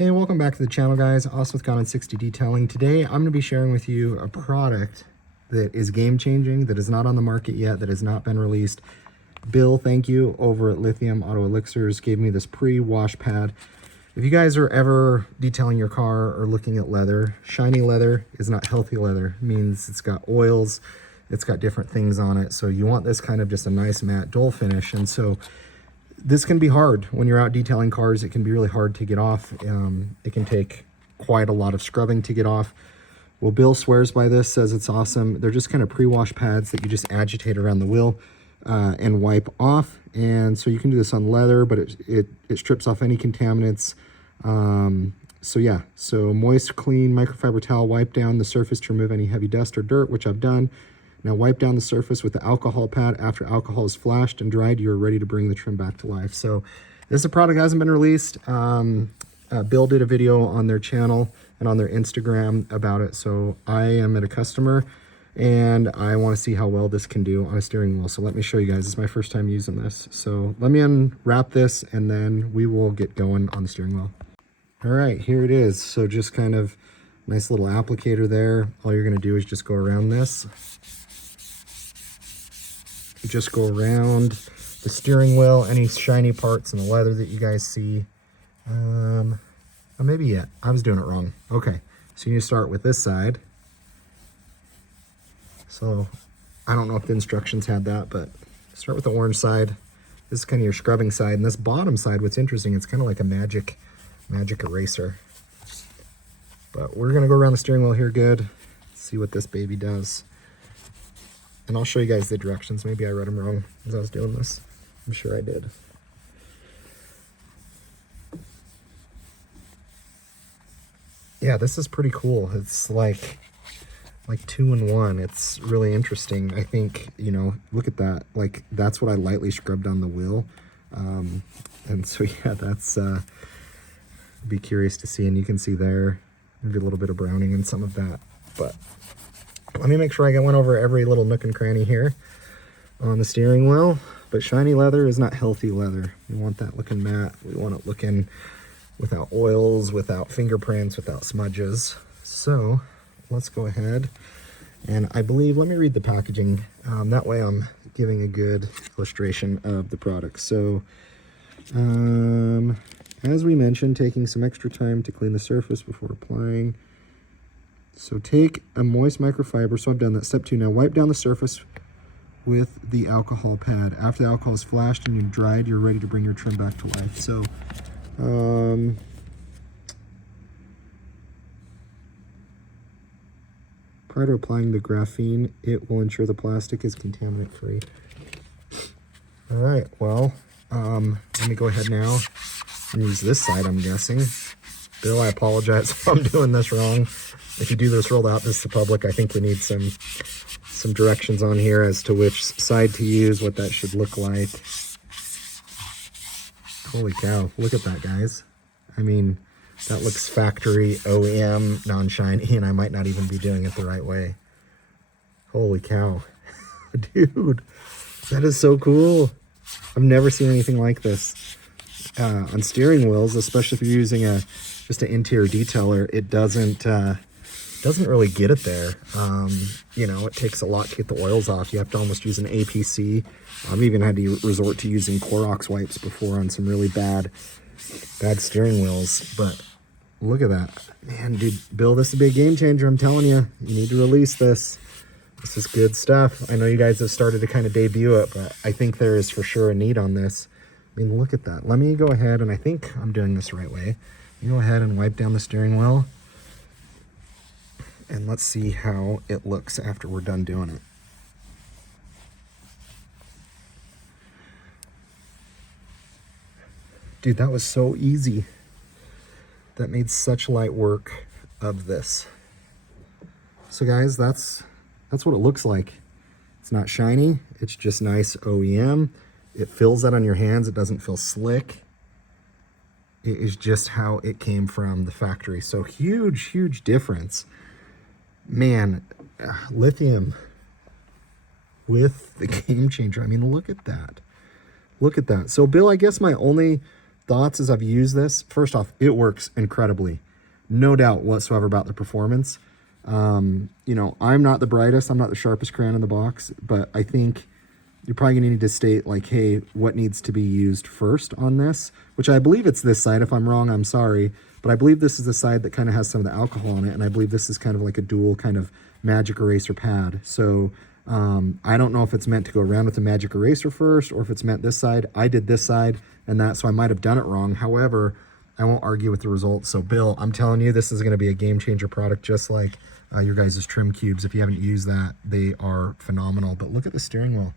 Hey, welcome back to the channel, guys. Austin with Gone 60 Detailing. Today, I'm going to be sharing with you a product that is game-changing, that is not on the market yet, that has not been released. Bill, thank you, over at Lithium Auto Elixirs, gave me this pre-wash pad. If you guys are ever detailing your car or looking at leather, shiny leather is not healthy leather. It means it's got oils, it's got different things on it. So you want this kind of just a nice matte dull finish. And so this can be hard when you're out detailing cars. It can be really hard to get off. It can take quite a lot of scrubbing to get off. Well, Bill swears by this, says it's awesome. They're just kind of pre-wash pads that you just agitate around the wheel and wipe off. And so you can do this on leather, but it strips off any contaminants. So yeah, so moist, clean microfiber towel, wipe down the surface to remove any heavy dust or dirt, which I've done. Now wipe down the surface with the alcohol pad. After alcohol is flashed and dried, you're ready to bring the trim back to life. So this is a product that hasn't been released. Bill did a video on their channel and on their Instagram about it. So I am at a customer and I want to see how well this can do on a steering wheel. So let me show you guys. This is my first time using this. So let me unwrap this and then we will get going on the steering wheel. All right, here it is. So just kind of nice little applicator there. All you're going to do is just go around this. You just go around the steering wheel, any shiny parts in the leather that you guys see. Oh, maybe yet. I was doing it wrong. Okay, so you need to start with this side. So I don't know if the instructions had that, but start with the orange side. This is kind of your scrubbing side. And this bottom side, what's interesting, it's kind of like a magic eraser. But we're gonna go around the steering wheel here good, see what this baby does. And I'll show you guys the directions. Maybe I read them wrong as I was doing this. I'm sure I did. Yeah, this is pretty cool. It's like 2-in-1. It's really interesting. I think, you know, look at that. Like, that's what I lightly scrubbed on the wheel. And so, yeah, that's, be curious to see. And you can see there, maybe a little bit of browning in some of that. But let me make sure I went over every little nook and cranny here on the steering wheel. But shiny leather is not healthy leather. We want that looking matte. We want it looking without oils, without fingerprints, without smudges. So let's go ahead. And I believe, let me read the packaging. That way I'm giving a good illustration of the product. So as we mentioned, taking some extra time to clean the surface before applying. So take a moist microfiber, so I've done that. Step 2, now wipe down the surface with the alcohol pad. After the alcohol is flashed and you've dried, you're ready to bring your trim back to life. So, prior to applying the graphene, it will ensure the plastic is contaminant free. All right, well, let me go ahead now and use this side, I'm guessing. Bill, I apologize if I'm doing this wrong. If you do this rolled out this to public, I think we need some directions on here as to which side to use, what that should look like. Holy cow, look at that, guys. I mean, that looks factory OEM non-shiny, and I might not even be doing it the right way. Holy cow. Dude, that is so cool. I've never seen anything like this. On steering wheels, especially if you're using just an interior detailer, it doesn't really get it there. You know, it takes a lot to get the oils off. You have to almost use an APC. I've even had to resort to using Clorox wipes before on some really bad steering wheels. But look at that. Man, dude, Bill, this would be a game changer. I'm telling you, you need to release this. This is good stuff. I know you guys have started to kind of debut it, but I think there is for sure a need on this. I mean, look at that. Let me go ahead, and I think I'm doing this the right way. You go ahead and wipe down the steering wheel. And let's see how it looks after we're done doing it. Dude, that was so easy. That made such light work of this. So guys, that's what it looks like. It's not shiny, it's just nice OEM. It feels that on your hands, it doesn't feel slick. It is just how it came from the factory. So huge difference. Man, lithium with the game changer. I mean, look at that. Look at that. So Bill, I guess my only thoughts as I've used this. First off, it works incredibly. No doubt whatsoever about the performance. You know, I'm not the brightest, I'm not the sharpest crayon in the box, but I think you're probably gonna need to state like, hey, what needs to be used first on this, which I believe it's this side. If I'm wrong, I'm sorry, but I believe this is the side that kind of has some of the alcohol in it, and I believe this is kind of like a dual kind of magic eraser pad. So I don't know if it's meant to go around with the magic eraser first, or if it's meant this side. I did this side and that, so I might have done it wrong. However, I won't argue with the results. So Bill, I'm telling you, this is going to be a game changer product, just like your guys' trim cubes. If you haven't used that, they are phenomenal. But look at the steering wheel.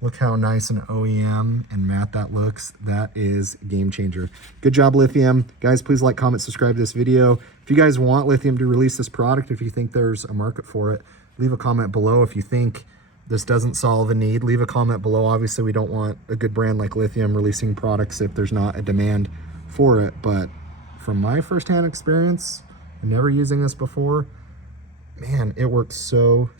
Look how nice and OEM and matte that looks. That is game changer. Good job, Lithium. Guys, please like, comment, subscribe to this video. If you guys want Lithium to release this product, if you think there's a market for it, leave a comment below. If you think this doesn't solve a need, leave a comment below. Obviously, we don't want a good brand like Lithium releasing products if there's not a demand for it. But from my firsthand experience, never using this before, man, it works so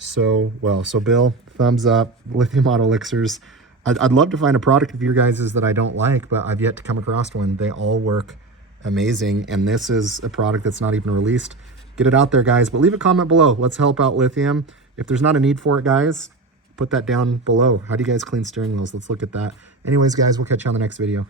well. So Bill, thumbs up. Lithium Auto Elixirs. I'd love to find a product of your guys's that I don't like, but I've yet to come across one. They all work amazing, and this is a product that's not even released. Get it out there, guys, but leave a comment below. Let's help out Lithium. If there's not a need for it, guys, put that down below. How do you guys clean steering wheels? Let's look at that. Anyways, guys, we'll catch you on the next video.